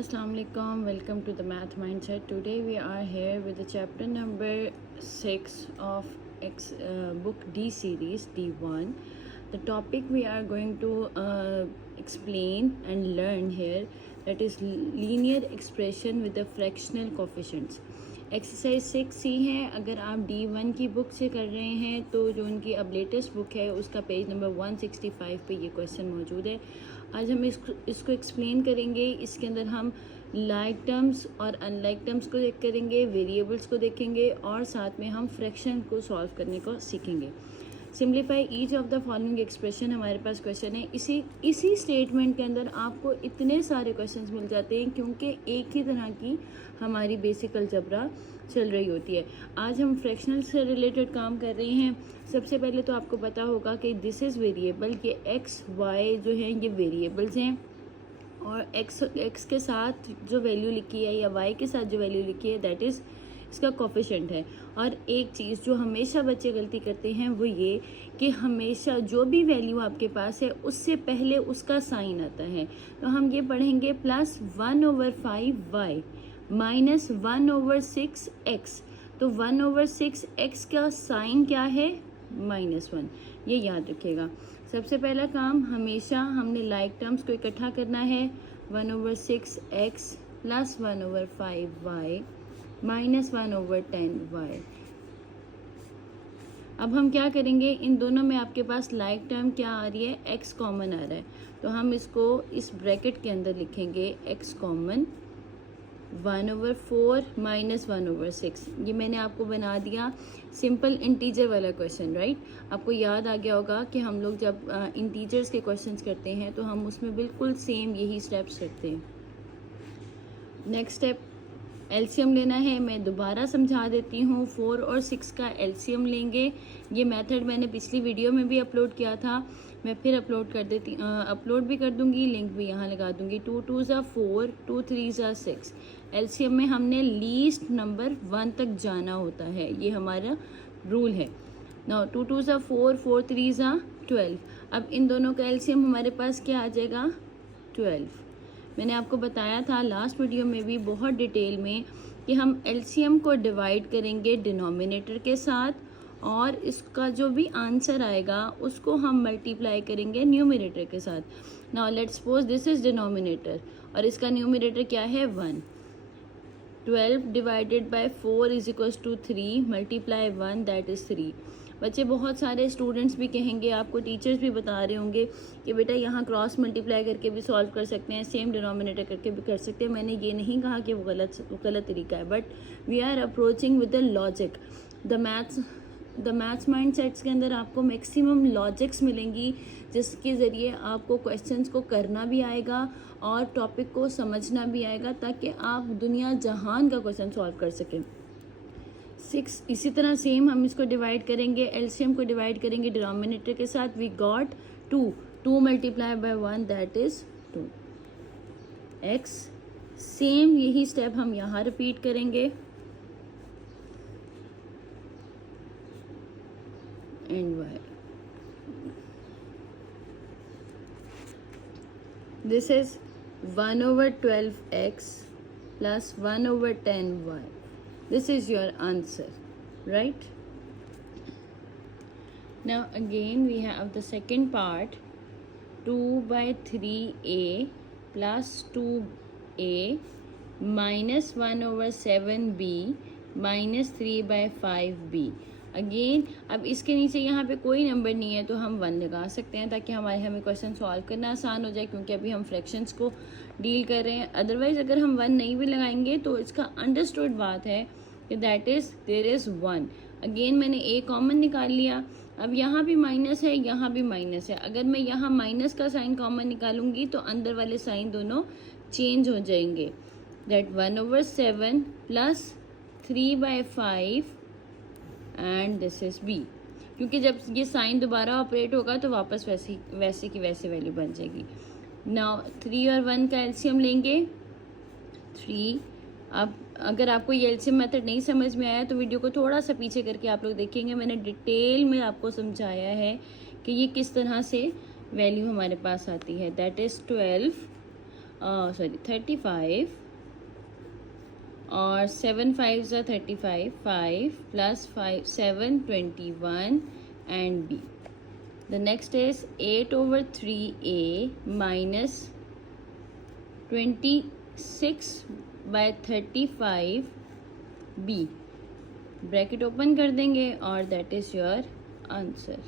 Assalamu alaikum, welcome to the Math Mindset. Today we are here with the chapter number 6 of book D series D1. The topic we are going to explain and learn here, that is linear expression with the fractional coefficients. Exercise 6C है. अगर आप D1 की book से कर रहे हैं तो जो उनकी अब लेटेस्ट बुक है उसका पेज नंबर 165 पे ये क्वेश्चन मौजूद है. आज हम इसको एक्सप्लेन करेंगे. इसके अंदर हम लाइक टर्म्स और अनलाइक टर्म्स को चेक करेंगे, वेरिएबल्स को देखेंगे और साथ में हम फ्रैक्शन को सॉल्व करने को सीखेंगे. Simplify each of the following expression हमारे पास क्वेश्चन है. इसी स्टेटमेंट के अंदर आपको इतने सारे क्वेश्चंस मिल जाते हैं क्योंकि एक ही तरह की हमारी बेसिक अलजबरा चल रही होती है. आज हम फ्रैक्शनल से रिलेटेड काम कर रहे हैं. सबसे पहले तो आपको पता होगा कि दिस इज़ वेरिएबल, ये एक्स वाई जो है ये वेरिएबल्स हैं और एक्स के साथ जो वैल्यू लिखी है या वाई के साथ जो वैल्यू लिखी है दैट इज़ इसका कोफिशिएंट है. और एक चीज़ जो हमेशा बच्चे गलती करते हैं वो ये कि हमेशा जो भी वैल्यू आपके पास है उससे पहले उसका साइन आता है. तो हम ये पढ़ेंगे +1/5y माइनस 1/6x. तो 1/6x का साइन क्या है? -1. ये याद रखिएगा. सबसे पहला काम हमेशा हमने लाइक टर्म्स को इकट्ठा करना है. 1/6x plus 1/5y minus 1/10y. अब हम क्या करेंगे, इन दोनों में आपके पास लाइक टर्म क्या आ रही है? x कॉमन आ रहा है. तो हम इसको इस ब्रैकेट के अंदर लिखेंगे x कॉमन 1/4 माइनस 1/6. ये मैंने आपको बना दिया सिंपल इंटीजर वाला क्वेश्चन, राइट. आपको याद आ गया होगा कि हम लोग जब इंटीजर्स के क्वेश्चंस करते हैं तो हम उसमें बिल्कुल सेम यही स्टेप्स करते हैं. नेक्स्ट स्टेप एलसीएम लेना है. मैं दोबारा समझा देती हूँ. 4 और 6 का एलसीएम लेंगे. ये मेथड मैंने पिछली वीडियो में भी अपलोड किया था. मैं फिर अपलोड भी कर दूंगी, लिंक भी यहाँ लगा दूंगी. 2 2s are 4, 2 3s are 6. LCM में हमने लीस्ट नंबर 1 तक जाना होता है, ये हमारा रूल है. Now 2 2s are 4, 4 3s are 12. अब इन दोनों का एलसीएम हमारे पास क्या आ जाएगा? 12. मैंने आपको बताया था लास्ट वीडियो में भी बहुत डिटेल में कि हम एलसीएम को डिवाइड करेंगे डिनोमिनेटर के साथ और इसका जो भी आंसर आएगा उसको हम मल्टीप्लाई करेंगे न्यूमरेटर के साथ. Now let's suppose this is denominator और इसका न्यूमरेटर क्या है? 1. 12 divided by 4 is equals to 3 multiply 1 that is 3. बच्चे बहुत सारे स्टूडेंट्स भी कहेंगे, आपको टीचर्स भी बता रहे होंगे कि बेटा यहाँ क्रॉस मल्टीप्लाई करके भी सॉल्व कर सकते हैं, सेम डिनोमिनेटर करके भी कर सकते हैं. मैंने ये नहीं कहा कि वो गलत तरीका है, but we are approaching with the logic. The maths mind sets के अंदर आपको मैक्सिमम लॉजिक्स मिलेंगी जिसके ज़रिए आपको क्वेश्चंस को करना भी आएगा और टॉपिक को समझना भी आएगा ताकि आप दुनिया जहान का क्वेश्चन सॉल्व कर सकें. 6 इसी तरह सेम हम इसको डिवाइड करेंगे, एलसीएम को डिवाइड करेंगे डिनोमिनेटर के साथ. We got 2 multiply by 1 that is 2 x. Same यही स्टेप हम यहाँ रिपीट करेंगे and y. This is 1/12x plus 1/10y. This is your answer, right? Now again we have the second part. 2/3a plus 2a minus 1/7b minus 3/5b. Again अब इसके नीचे यहाँ पे कोई नंबर नहीं है तो हम 1 लगा सकते हैं ताकि हमें क्वेश्चन सॉल्व करना आसान हो जाए, क्योंकि अभी हम फ्रैक्शंस को डील कर रहे हैं. अदरवाइज अगर हम 1 नहीं भी लगाएंगे तो इसका अंडरस्टूड बात है कि that is there is 1. Again मैंने a कॉमन निकाल लिया. अब यहाँ भी माइनस है, यहाँ भी माइनस है. अगर मैं यहाँ माइनस का साइन कॉमन निकालूंगी तो अंदर वाले साइन दोनों चेंज हो जाएंगे. That 1/7 plus 3/5 and this is b. क्योंकि जब ये साइन दोबारा ऑपरेट होगा तो वापस वैसे की वैसे वैल्यू बन जाएगी. नाउ 3 और 1 का एलसीएम लेंगे 3. अब अगर आपको ये एलसीएम मेथड नहीं समझ में आया तो वीडियो को थोड़ा सा पीछे करके आप लोग देखेंगे. मैंने डिटेल में आपको समझाया है कि ये किस तरह से वैल्यू हमारे पास आती है. दैट इज 12 सॉरी 35 और 7 5 ज़ा 35, 5 + 5 7 21 and B. The next is 8/3A minus 26/35B. Bracket open कर देंगे और दैट इज़ योर आंसर.